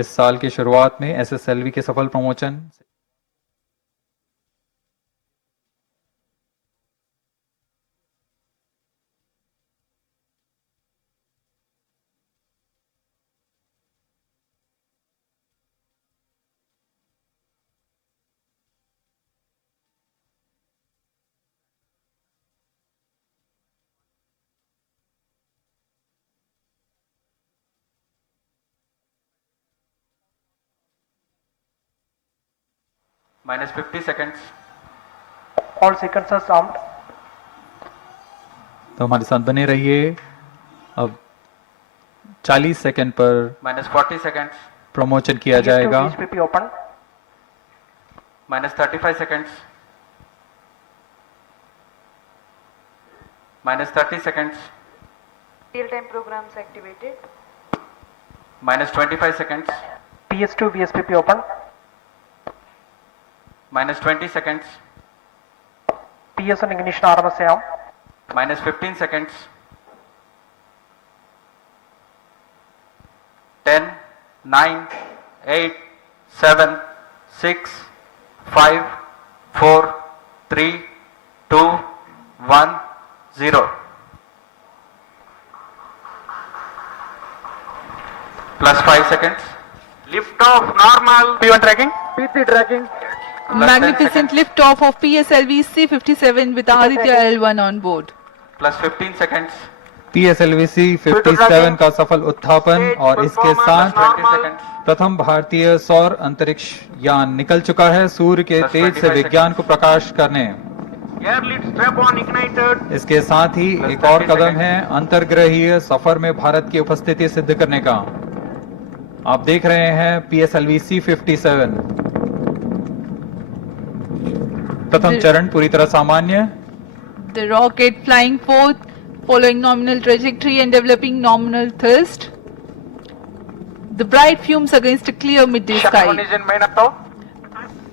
इस साल की शुरुआत में SSLV के सफल promotion -50 seconds. All seconds are armed. तो हमारे साथ बने रहिए। अब 40 सेकंड पर -40 seconds. प्रमोशन किया जाएगा। VSPP open. -35 seconds. -30 seconds. Real-time programs activated. -25 seconds. PS2 VSPP open. -20 seconds. PS1 ignition RMS arm. -15 seconds. 10, 9, 8, 7, 6, 5, 4, 3, 2, 1, 0. +5 seconds. Lift off normal. P1 tracking. P3 tracking. Magnificent lift-off of PSLV C-57 with Aditya L1 on board. +15 seconds. PSLV C-57 का सफल उत्थापन और इसके साथ 20 seconds. प्रथम भारतीय सौर अंतरिक्ष यान निकल चुका है सूर्य के तेज से विज्ञान को प्रकाश करने। Air lead strap on ignited. इसके साथ ही एक और कदम है अंतर्ग्रहीय सफर में भारत की उपस्थिति सिद्ध करने का। आप देख रहे हैं PSLV C-57 प्रथम चरण पूरी तरह सामान्य। The rocket flying forth, following nominal trajectory and developing nominal thrust. The bright fumes against a clear midday sky. Engine main up.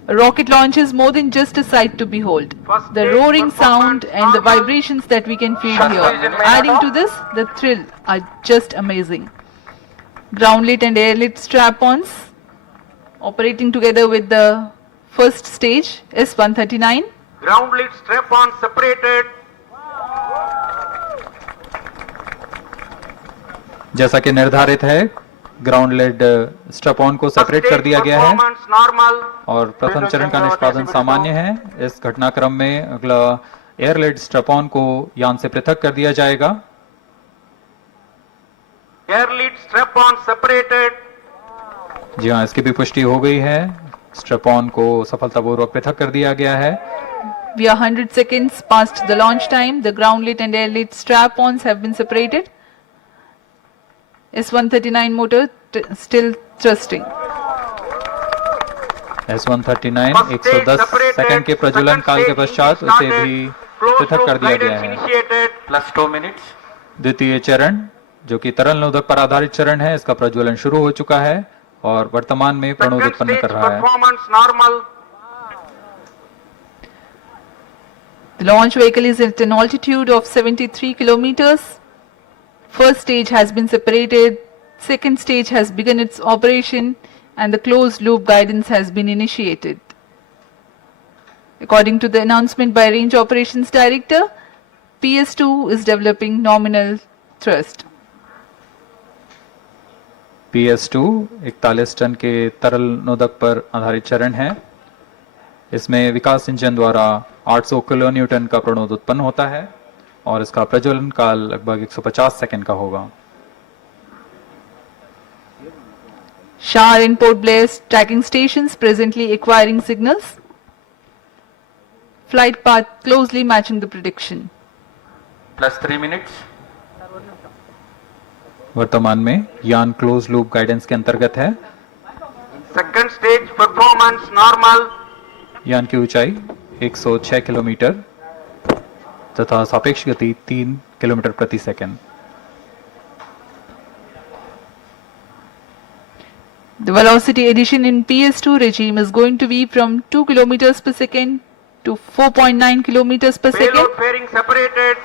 A rocket launch is more than just a sight to behold. The roaring sound and the vibrations that we can feel here, adding to this, the thrill are just amazing. Ground lit and air lit strap-ons operating together with the first stage S-139. Ground lead strap on separated. जैसा कि निर्धारित है ground lead strap on को separate कर दिया गया है Normal. और प्रथम चरण का निष्पादन सामान्य है। इस घटनाक्रम में अगला एयर लेड स्ट्रैप ऑन को यान से पृथक कर दिया जाएगा। Air lead strap on separated. जी हाँ, इसकी भी पुष्टि हो गई है। स्ट्रैप ऑन को सफलतापूर्वक पृथक कर दिया गया है। We are 100 seconds past the launch time. The ground lit and air lit strap-ons have been separated. S-139 motor still thrusting. S-139 110 second के प्रज्वलन काल के पश्चात उसे भी पृथक कर दिया गया है। +2 minutes. द्वितीय चरण जो कि तरल नोदक पर आधारित चरण है, इसका प्रज्वलन शुरू हो चुका है और वर्तमान में प्रणोद उत्पन्न कर रहा है। Performance normal. The launch vehicle is at an altitude of 73 kilometers. First stage has been separated, second stage has begun its operation, and the closed loop guidance has been initiated. According to the announcement by Range Operations Director, PS2 is developing nominal thrust. PS2 41 ton के तरल नोदक पर आधारित चरण है। इसमें विकास engine द्वारा 800 kilo Newton का प्रणोद उत्पन्न होता है और इसका प्रज्वलन काल लगभग 150 सेकंड का होगा। Shar and Port Blair tracking stations presently acquiring signals. Flight path closely matching the prediction. +3 minutes. वर्तमान में यान क्लोज लूप गाइडेंस के अंतर्गत है। Second stage performance normal. यान की ऊंचाई 106 किलोमीटर तथा सापेक्ष गति 3 किलोमीटर प्रति second. The velocity addition in PS2 regime is going to be from 2 kilometers per second to 4.9 kilometers per second. Payload fairing separated.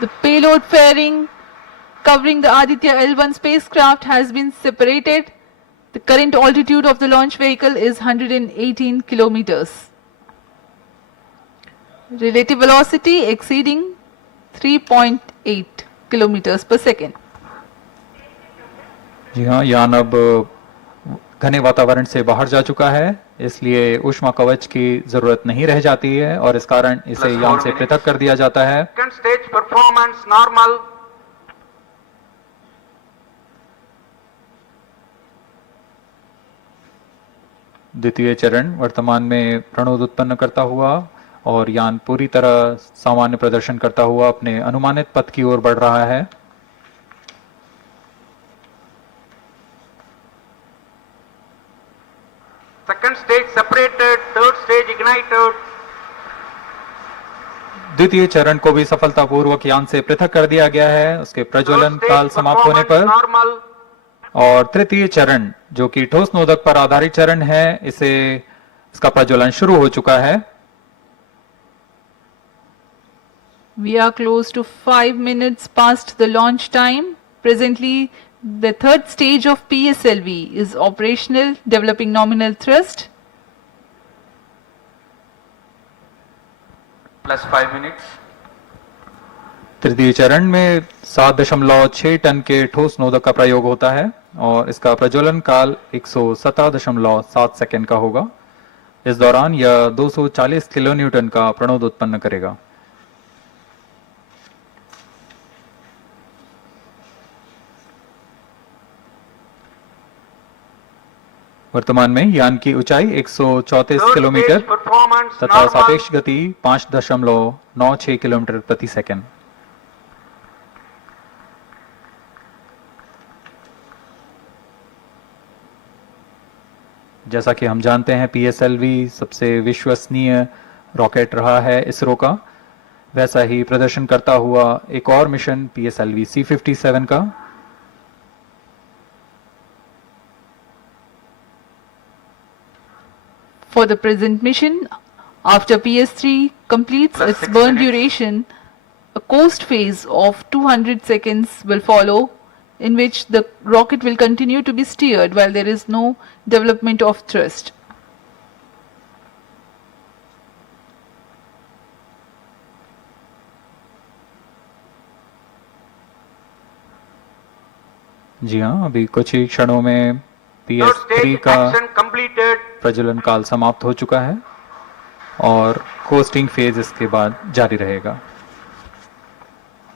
The payload fairing covering the Aditya L1 spacecraft has been separated. The current altitude of the launch vehicle is 118 kilometers. Relative velocity exceeding 3.8 kilometers per second. जी हाँ, यान अब घने वातावरण से बाहर जा चुका है, इसलिए ऊष्मा कवच की जरूरत नहीं रह जाती है और इस कारण इसे Plus यान 4 से minutes. पृथक कर दिया जाता है। Second stage performance normal. द्वितीय चरण वर्तमान में प्रणोद उत्पन्न करता हुआ और यान पूरी तरह सामान्य प्रदर्शन करता हुआ अपने अनुमानित पथ की ओर बढ़ रहा है। Second stage separated. Third stage ignited. द्वितीय चरण को भी सफलतापूर्वक यान से पृथक कर दिया गया है उसके प्रज्वलन Third stage काल समाप्त होने performance पर। normal. और तृतीय चरण जो कि ठोस नोदक पर आधारित चरण है, इसका प्रज्वलन शुरू हो चुका है। We are close to 5 minutes past the launch time. Presently, the third stage of PSLV is operational, developing nominal thrust. Plus 5 minutes. तृतीय चरण में 7.6 टन के ठोस नोदक का प्रयोग होता है और इसका प्रज्वलन काल 117.7 सेकंड का होगा। इस दौरान यह 240 किलो न्यूटन का प्रणोद उत्पन्न करेगा। वर्तमान में यान की ऊंचाई 134 Third किलोमीटर stage performance तथा normal. सापेक्ष गति 5.96 किलोमीटर प्रति सेकंड। जैसा कि हम जानते हैं पीएसएलवी सबसे विश्वसनीय रॉकेट रहा है इसरो का, वैसा ही प्रदर्शन करता हुआ एक और मिशन पीएसएलवी C57 का। For the present mission, after PS3 completes Plus its 6 burn minutes. duration, a coast phase of 200 seconds will follow, in which the rocket will continue to be steered while there is no development of thrust. जी हाँ, अभी कुछ ही क्षणों में Third PS3 stage का action completed. प्रज्वलन काल समाप्त हो चुका है और कोस्टिंग फेज इसके बाद जारी रहेगा।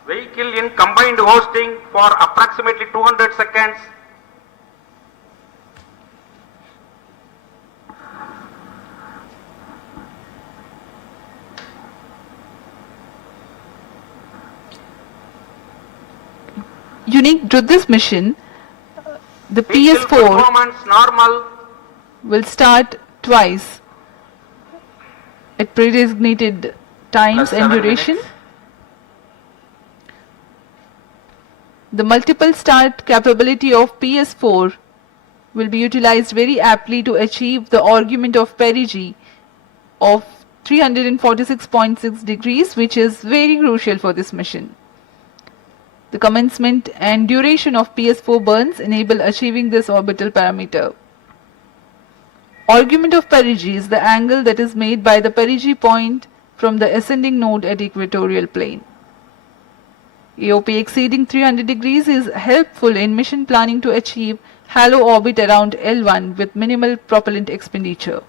Vehicle in combined hosting for approximately 200 seconds. Unique to this mission, the Vehicle PS4 performance normal. will start twice at pre-designated times Plus and 7 duration. minutes. The multiple start capability of PS4 will be utilized very aptly to achieve the argument of perigee of 346.6 degrees, which is very crucial for this mission. The commencement and duration of PS4 burns enable achieving this orbital parameter. Argument of perigee is the angle that is made by the perigee point from the ascending node at equatorial plane. AOP exceeding 300 degrees is helpful in mission planning to achieve halo orbit around L1 with minimal propellant expenditure.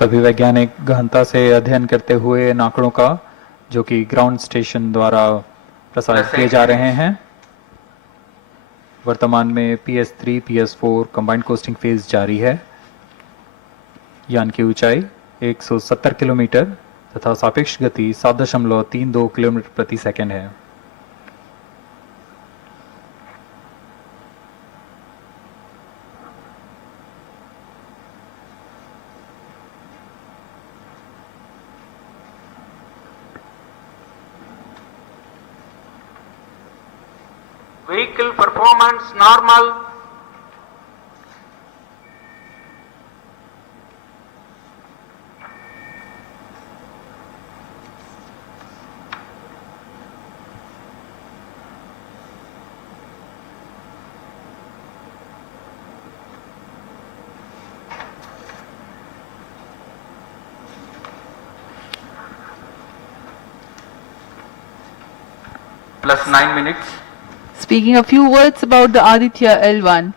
सभी वैज्ञानिक गहनता से अध्ययन करते हुए इन आंकड़ों का, जो कि ग्राउंड स्टेशन द्वारा प्रसारित किए जा रहे हैं। वर्तमान में PS3 PS4 combined costing phase जारी है। यान की ऊंचाई 170 किलोमीटर तथा सापेक्ष गति 7.32 किलोमीटर प्रति सेकंड है। Vehicle performance normal. plus 9 minutes. Speaking a few words about the Aditya L1,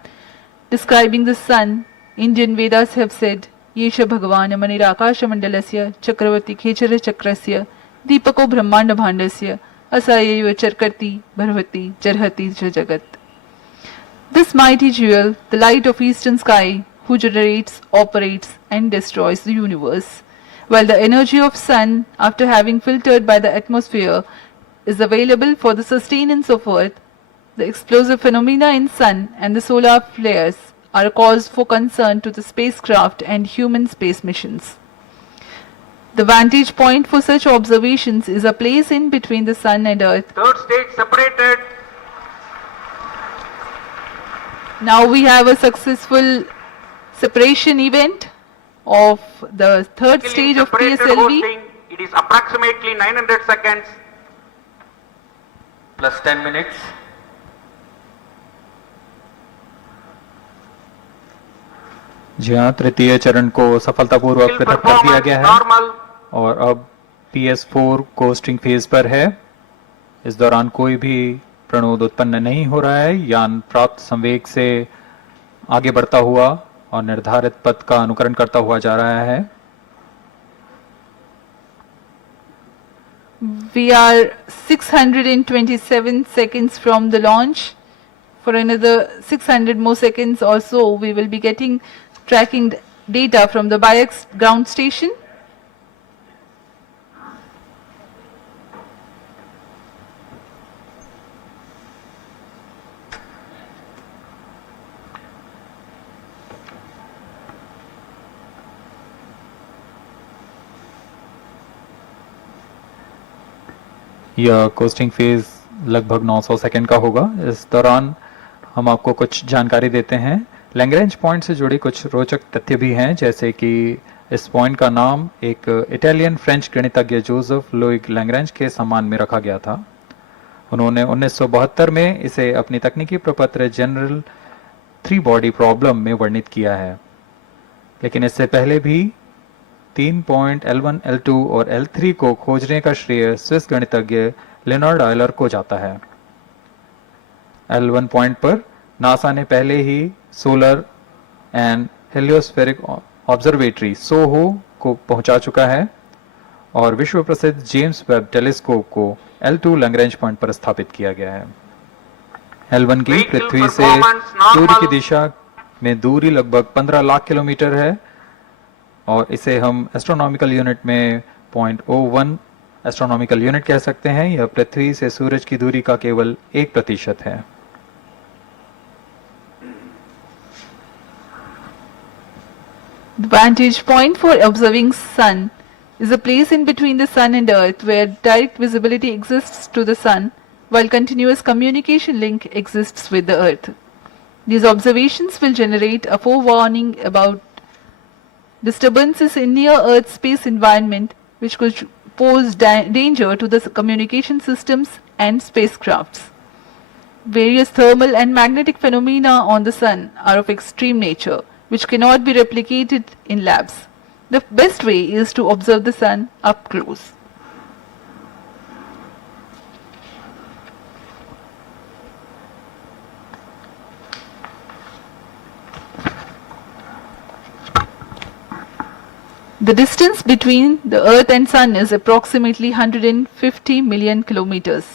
describing the sun, Indian Vedas have said, Yesha Bhagavan Manirakasha Mandalasya Chakravarti Khechara Chakrasya Deepako Brahmanda Bhandasya Asayeva Charkarti Bharvati Jarhati Jagat. This mighty jewel, the light of eastern sky, who generates, operates and destroys the universe, while the energy of sun, after having filtered by the atmosphere, is available for the sustenance of earth, the explosive phenomena in sun and the solar flares are a cause for concern to the spacecraft and human space missions. The vantage point for such observations is a place in between the sun and earth. Third stage separated. Now we have a successful separation event of the third stage of Separated PSLV. hosting. It is approximately 900 seconds. Plus 10 minutes. जी हाँ, तृतीय चरण को सफलतापूर्वक Skill पृथक कर दिया performance गया है normal. और अब PS4 कोस्टिंग फेज पर है। इस दौरान कोई भी प्रणोद उत्पन्न नहीं हो रहा है। यान प्राप्त संवेग से आगे बढ़ता हुआ और निर्धारित पथ का अनुकरण करता हुआ जा रहा है। We are 627 seconds from the launch. For another 600 more seconds or so, we will be getting tracking data from the BIAX ground station. यह कोस्टिंग फेज लगभग 900 सेकंड का होगा। इस दौरान हम आपको कुछ जानकारी देते हैं। लैग्रेंज पॉइंट से जुड़ी कुछ रोचक तथ्य भी हैं, जैसे कि इस पॉइंट का नाम एक इटालियन फ्रेंच गणितज्ञ जोसेफ लुइग लैग्रेंज के सम्मान में रखा गया था। उन्होंने 1972 में इसे अपनी तकनीकी प्रपत्र जनरल 3 बॉडी प्रॉब्लम में वर्णित किया है, लेकिन इससे पहले भी 3 पॉइंट L1, L2 और L3 को खोजने का श्रेय स्विस गणितज्ञ लेनार्ड आयलर को जाता है। L1 पॉइंट पर नासा ने पहले ही सोलर एंड हेलियोस्फेरिक ऑब्जर्वेटरी सोहो को पहुंचा चुका है और विश्व प्रसिद्ध जेम्स वेब टेलीस्कोप को L2 लैग्रेंज पॉइंट पर स्थापित किया गया है। L1 की पृथ्वी से सूर्य की दिशा में दूरी लगभग 15 लाख किलोमीटर है और इसे हम एस्ट्रोनॉमिकल यूनिट में 0.01 एस्ट्रोनॉमिकल यूनिट कह सकते हैं। यह पृथ्वी से सूरज की दूरी का केवल 1% है। The vantage point for observing sun is a place in between the sun and earth where direct visibility exists to the sun while continuous communication link exists with the earth. These observations will generate a forewarning about disturbances in near earth space environment which could pose danger to the communication systems and spacecrafts. Various thermal and magnetic phenomena on the sun are of extreme nature which cannot be replicated in labs. The best way is to observe the sun up close. The distance between the Earth and Sun is approximately 150 million kilometers.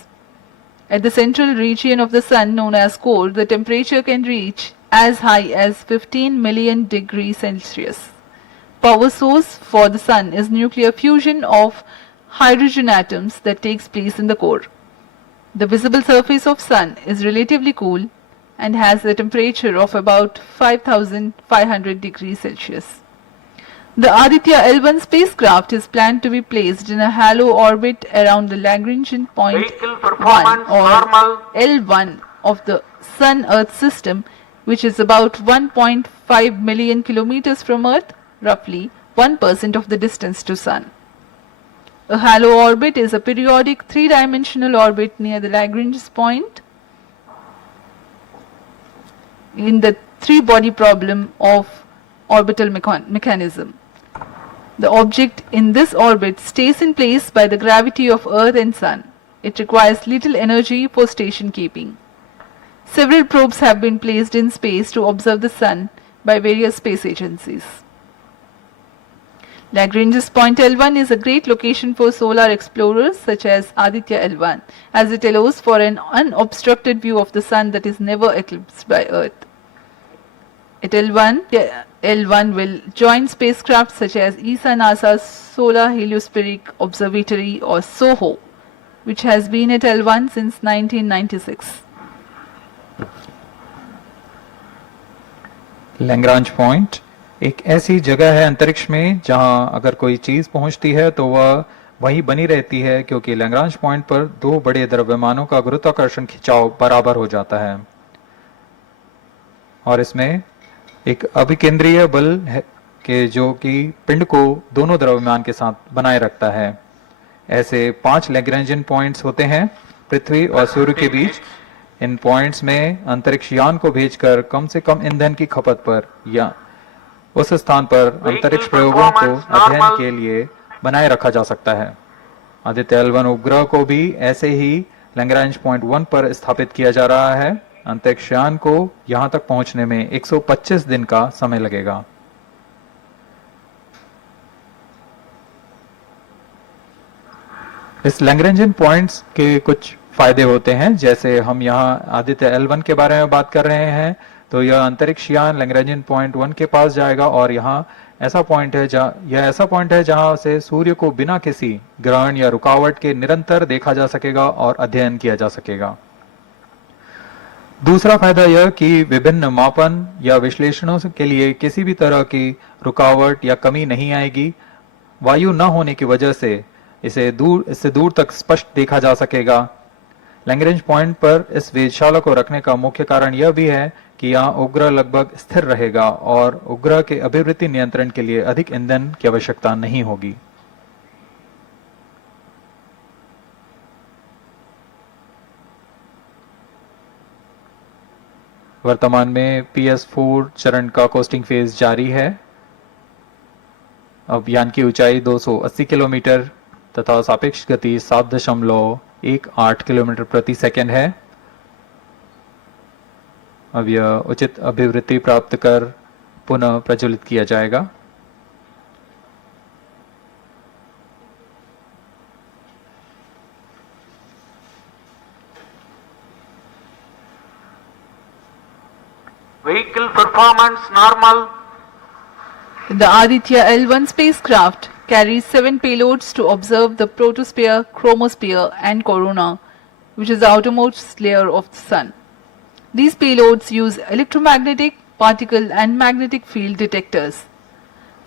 At the central region of the Sun, known as core, the temperature can reach as high as 15 million degrees Celsius. Power source for the Sun is nuclear fusion of hydrogen atoms that takes place in the core. The visible surface of Sun is relatively cool and has a temperature of about 5,500 degrees Celsius. The Aditya L1 spacecraft is planned to be placed in a halo orbit around the Lagrangian point Vehicle 1 performance or normal. L1 of the Sun-Earth system, which is about 1.5 million kilometers from Earth, roughly 1% of the distance to Sun. A halo orbit is a periodic three-dimensional orbit near the Lagrange point in the three-body problem of orbital mechanism. The object in this orbit stays in place by the gravity of Earth and Sun. It requires little energy for station keeping. Several probes have been placed in space to observe the Sun by various space agencies. Lagrange's point L1 is a great location for solar explorers such as Aditya L1, as it allows for an unobstructed view of the Sun that is never eclipsed by Earth. At L1 will join spacecraft such as ESA NASA's Solar Heliospheric Observatory or SOHO, which has been at L1 since 1996. Lagrange point एक ऐसी जगह है अंतरिक्ष में जहां अगर कोई चीज पहुंचती है तो वह वहीं बनी रहती है, क्योंकि लैग्रांज पॉइंट पर दो बड़े द्रव्यमानों का गुरुत्वाकर्षण खिंचाव बराबर हो जाता है और इसमें एक अभिकेंद्रीय बल है कि जो कि पिंड को दोनों द्रव्यमान के साथ बनाए रखता है। ऐसे 5 लैग्रेंजियन पॉइंट्स होते हैं पृथ्वी और सूर्य के बीच। इन पॉइंट्स में अंतरिक्ष यान को भेजकर कम से कम ईंधन की खपत पर या उस स्थान पर अंतरिक्ष प्रयोगों को अध्ययन के लिए बनाए रखा जा सकता है। आदित्य L1 उपग्रह को भी ऐसे ही लैग्रांज पॉइंट 1 पर स्थापित किया जा रहा है। अंतरिक्ष यान को यहां तक पहुंचने में 125 दिन का समय लगेगा। इस लैग्रेंजियन पॉइंट्स के कुछ फायदे होते हैं, जैसे हम यहाँ आदित्य L1 के बारे में बात कर रहे हैं तो यह अंतरिक्ष यान लैग्रेंजियन पॉइंट 1 के पास जाएगा और यहाँ ऐसा पॉइंट है जहां से सूर्य को बिना किसी ग्रहण या रुकावट के निरंतर देखा जा सकेगा और अध्ययन किया जा सकेगा। दूसरा फायदा यह कि विभिन्न मापन या विश्लेषणों के लिए किसी भी तरह की रुकावट या कमी नहीं आएगी। वायु न होने की वजह से इससे दूर तक स्पष्ट देखा जा सकेगा। लैग्रेंज पॉइंट पर इस वेधशाला को रखने का मुख्य कारण यह भी है कि यहाँ उपग्रह लगभग स्थिर रहेगा और उपग्रह के अभिवृद्धि नियंत्रण के लिए अधिक ईंधन की आवश्यकता नहीं होगी। वर्तमान में PS4 चरण का कोस्टिंग फेज जारी है। अब यान की ऊंचाई 280 किलोमीटर तथा सापेक्ष गति 7.18 किलोमीटर प्रति सेकंड है। अब यह उचित अभिवृद्धि प्राप्त कर पुनः प्रज्वलित किया जाएगा। Vehicle performance normal. The Aditya L1 spacecraft carries 7 payloads to observe the protosphere, chromosphere and corona, which is the outermost layer of the Sun. These payloads use electromagnetic, particle and magnetic field detectors.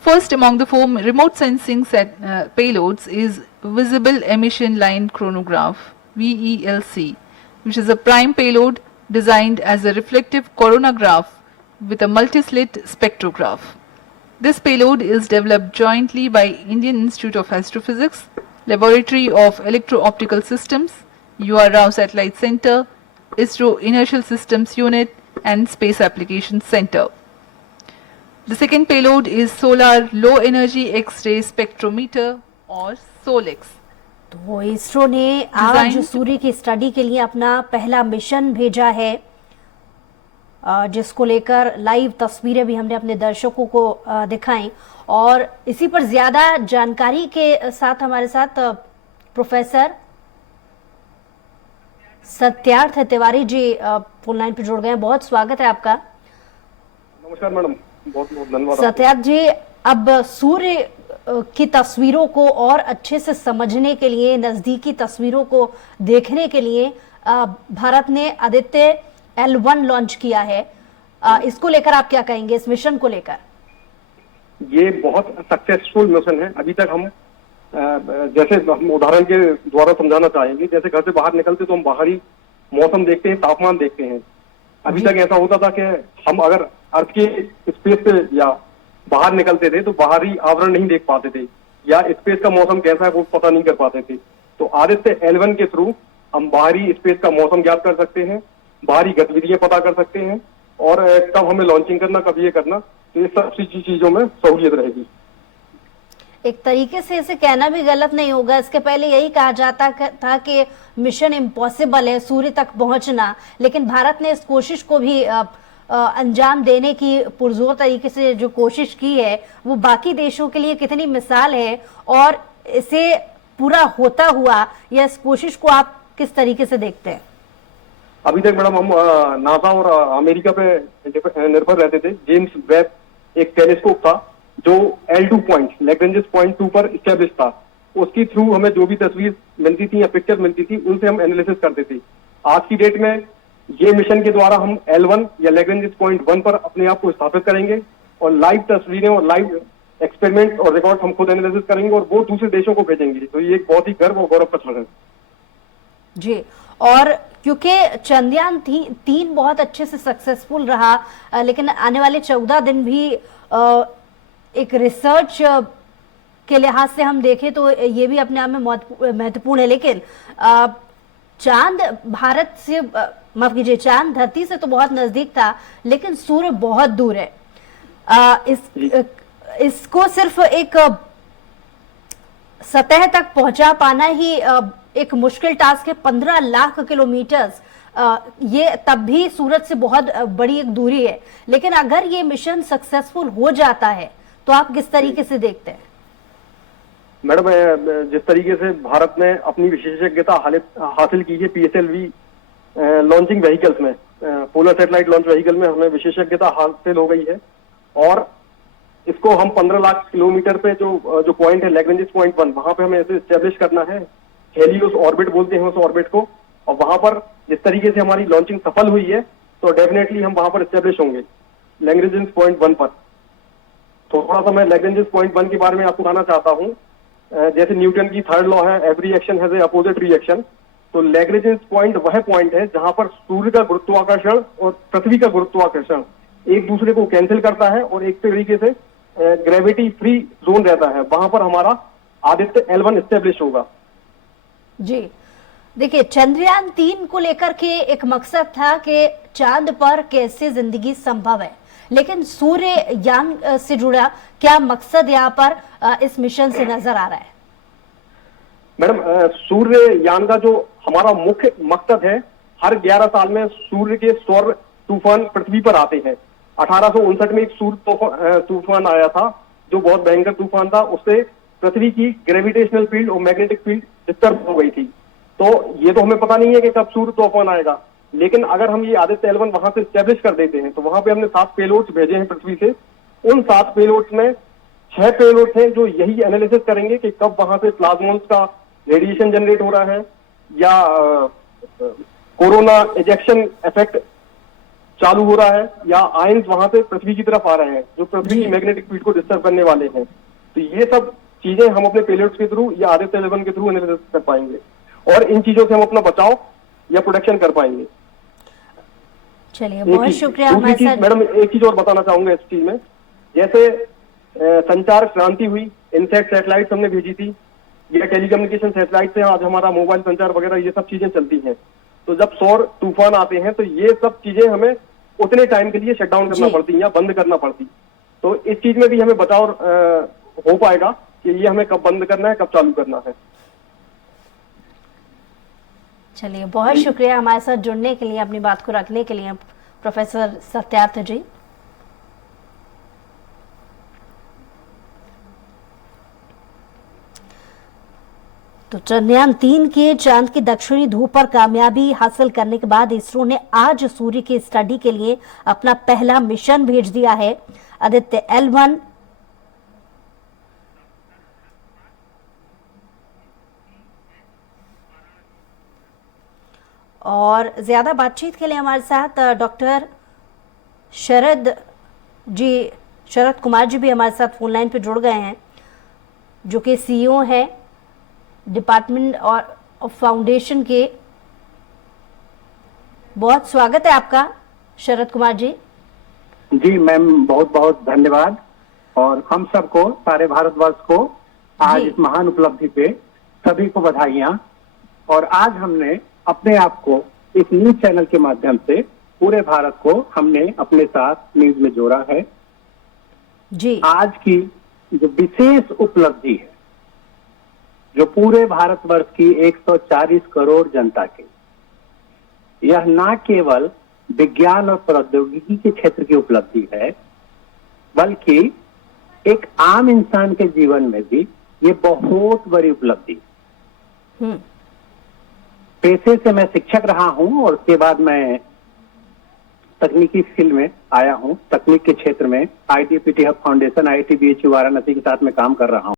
First among the 4 remote sensing payloads is Visible Emission Line Chronograph VELC, which is a prime payload designed as a reflective coronagraph with a multi-slit spectrograph. This payload is developed jointly by Indian Institute of Astrophysics, Laboratory of Electro-Optical Systems, UR Rao Satellite Center, ISRO Inertial Systems Unit and Space Applications Center. The second payload is Solar Low Energy X-ray Spectrometer or SOLEX. तो इसरो ने आज सूर्य की study के लिए अपना पहला mission भेजा है, जिसको लेकर लाइव तस्वीरें भी हमने अपने दर्शकों को दिखाई। और इसी पर ज्यादा जानकारी के साथ हमारे साथ professor Satyarth Tiwari ji phone line पर जुड़ गए हैं। बहुत स्वागत है आपका। नमस्कार मैडम, बहुत बहुत धन्यवाद। सत्यार्थ जी, अब सूर्य की तस्वीरों को और अच्छे से समझने के लिए, नजदीकी तस्वीरों को देखने के लिए भारत ने आदित्य L1 लॉन्च किया है। इसको लेकर आप क्या कहेंगे, इस मिशन को लेकर? ये बहुत सक्सेसफुल मिशन है। अभी तक हम जैसे हम उदाहरण के द्वारा समझाना चाहेंगे, जैसे घर से बाहर निकलते तो हम बाहरी मौसम देखते हैं, तापमान देखते हैं। अभी तक ऐसा होता था कि हम अगर अर्थ के स्पेस पे या बाहर निकलते थे तो बाहरी आवरण नहीं देख पाते थे या स्पेस का मौसम कैसा है वो पता नहीं कर पाते थे। तो आदित्य L1 के थ्रू हम बाहरी स्पेस का मौसम ज्ञात कर सकते हैं, बाहरी गतिविधियां पता कर सकते हैं और कब हमें लॉन्चिंग करना, कब ये करना, तो ये सब चीजों में सहूलियत रहेगी। एक तरीके से इसे कहना भी गलत नहीं होगा, इसके पहले यही कहा जाता था कि मिशन इम्पॉसिबल है सूर्य तक पहुंचना, लेकिन भारत ने इस कोशिश को भी अंजाम देने की पुरजोर तरीके से जो कोशिश की है वो बाकी देशों के लिए कितनी मिसाल है, और इसे पूरा होता हुआ या इस कोशिश को आप किस तरीके से देखते हैं? अभी तक मैडम हम नासा और अमेरिका पे निर्भर रहते थे। जेम्स वेब एक टेलीस्कोप था जो L2 पॉइंट लैग्रेंज पॉइंट 2 पर स्टैब्लिश था। उसकी थ्रू हमें जो भी तस्वीर मिलती थी या पिक्चर मिलती थी उनसे हम एनालिसिस करते थे। आज की डेट में ये मिशन के द्वारा हम L1 या लैग्रेंज पॉइंट 1 पर अपने आप को स्थापित करेंगे और लाइव तस्वीरें और लाइव एक्सपेरिमेंट और रिकॉर्ड हम खुद एनालिसिस करेंगे और वो दूसरे देशों को भेजेंगे। तो ये एक बहुत ही गर्व और गौरव का क्षण है जी। और क्योंकि चंद्रयान 3 बहुत अच्छे से सक्सेसफुल रहा, लेकिन आने वाले 14 दिन भी एक रिसर्च के लिहाज से हम देखें तो ये भी अपने आप में महत्वपूर्ण है। लेकिन चांद भारत से माफ कीजिए, चांद धरती से तो बहुत नजदीक था, लेकिन सूर्य बहुत दूर है। इसको सिर्फ एक सतह तक पहुंचा पाना ही एक मुश्किल टास्क है। 15 लाख किलोमीटर ये तब भी सूरज से बहुत बड़ी एक दूरी है, लेकिन अगर ये मिशन सक्सेसफुल हो जाता है तो आप किस तरीके से देखते हैं? मैडम, जिस तरीके से भारत ने अपनी विशेषज्ञता हासिल की है PSLV लॉन्चिंग व्हीकल्स में, पोलर सैटेलाइट लॉन्च व्हीकल में हमें विशेषज्ञता हासिल हो गई है और इसको हम 15 लाख किलोमीटर पे जो पॉइंट है लैग्रेंज पॉइंट 1, वहां पे हमें इसे एस्टेब्लिश करना है। हेलियोस ऑर्बिट बोलते हैं उस ऑर्बिट को, और वहां पर जिस तरीके से हमारी लॉन्चिंग सफल हुई है तो डेफिनेटली हम वहां पर एस्टेब्लिश होंगे लैग्रेंज पॉइंट 1 पर। थोड़ा सा मैं लैग्रेंज पॉइंट 1 के बारे में आपको बताना चाहता हूँ। जैसे न्यूटन की थर्ड लॉ है, every action has a opposite reaction. तो लैग्रेंज पॉइंट वह पॉइंट है जहां पर सूर्य का गुरुत्वाकर्षण और पृथ्वी का गुरुत्वाकर्षण एक दूसरे को कैंसिल करता है और एक तरीके से ग्रेविटी फ्री जोन रहता है। वहां पर हमारा आदित्य L1 एस्टेब्लिश होगा। जी देखिए, चंद्रयान 3 को लेकर के एक मकसद था कि चांद पर कैसे जिंदगी संभव है, लेकिन सूर्य यान से जुड़ा क्या मकसद यहाँ पर इस मिशन से नजर आ रहा है? मैडम, सूर्य यान का जो हमारा मुख्य मकसद है, हर 11 साल में सूर्य के सौर तूफान पृथ्वी पर आते हैं। 1859 में एक सूर्य तूफान आया था जो बहुत भयंकर तूफान था। उससे पृथ्वी की ग्रेविटेशनल फील्ड और मैग्नेटिक फील्ड डिस्टर्ब हो गई थी। तो ये तो हमें पता नहीं है कि कब सूर्य तूफान आएगा, लेकिन अगर हम ये आदित्य L1 वहां से एस्टेब्लिश कर देते हैं तो वहां पे हमने 7 पेलोड्स भेजे हैं पृथ्वी से। उन 7 पेलोड्स में 6 पेलोड्स हैं जो यही एनालिसिस करेंगे कि कब वहां से प्लाज्मॉन्स का रेडिएशन जनरेट हो रहा है या कोरोना इजेक्शन इफेक्ट चालू हो रहा है या आयंस वहां से पृथ्वी की तरफ आ रहे हैं जो पृथ्वी की मैग्नेटिक फील्ड को डिस्टर्ब करने वाले हैं। तो ये सब चीजें हम अपने पेलोड्स के थ्रू या आदित्य L1 के थ्रू एनालिसिस कर पाएंगे और इन चीजों से हम अपना बचाव या प्रोटेक्शन कर पाएंगे। चलिए, बहुत शुक्रिया। मैडम, एक चीज और बताना चाहूंगा इस चीज में, जैसे संचार क्रांति हुई, इनसैट सैटेलाइट हमने भेजी थी या टेलीकम्युनिकेशन सैटेलाइट से आज हमारा मोबाइल संचार वगैरह ये सब चीजें चलती हैं। तो जब सौर तूफान आते हैं तो ये सब चीजें हमें उतने टाइम के लिए शटडाउन करना पड़ती या बंद करना पड़ती। तो इस चीज में भी हमें बचाव हो पाएगा कि ये हमें कब बंद करना है, कब चालू करना है। चलिए, बहुत शुक्रिया हमारे साथ जुड़ने के लिए, अपनी बात को रखने के लिए प्रोफेसर सत्यार्थ जी। तो चंद्रयान 3 के चांद की दक्षिणी ध्रुव पर कामयाबी हासिल करने के बाद इसरो ने आज सूर्य की स्टडी के लिए अपना पहला मिशन भेज दिया है, आदित्य L1। और ज्यादा बातचीत के लिए हमारे साथ डॉक्टर शरद कुमार जी भी हमारे साथ फोन लाइन पे जुड़ गए हैं, जो कि CEO है डिपार्टमेंट और फाउंडेशन के। बहुत स्वागत है आपका शरद कुमार जी। जी मैम, बहुत बहुत धन्यवाद। और हम सबको, सारे भारतवर्ष को आज इस महान उपलब्धि पे सभी को बधाइयाँ। और आज हमने अपने आप को इस न्यूज चैनल के माध्यम से पूरे भारत को हमने अपने साथ न्यूज में जोड़ा है। जी, आज की जो विशेष उपलब्धि है, जो पूरे भारतवर्ष की 140 करोड़ जनता की, यह न केवल विज्ञान और प्रौद्योगिकी के क्षेत्र की उपलब्धि है, बल्कि एक आम इंसान के जीवन में भी ये बहुत बड़ी उपलब्धि है। पेशे से मैं शिक्षक रहा हूं और उसके बाद मैं तकनीकी फील्ड में आया हूं। तकनीक के क्षेत्र में IIT PT hub foundation, IIT BHU Varanasi के साथ में काम कर रहा हूं।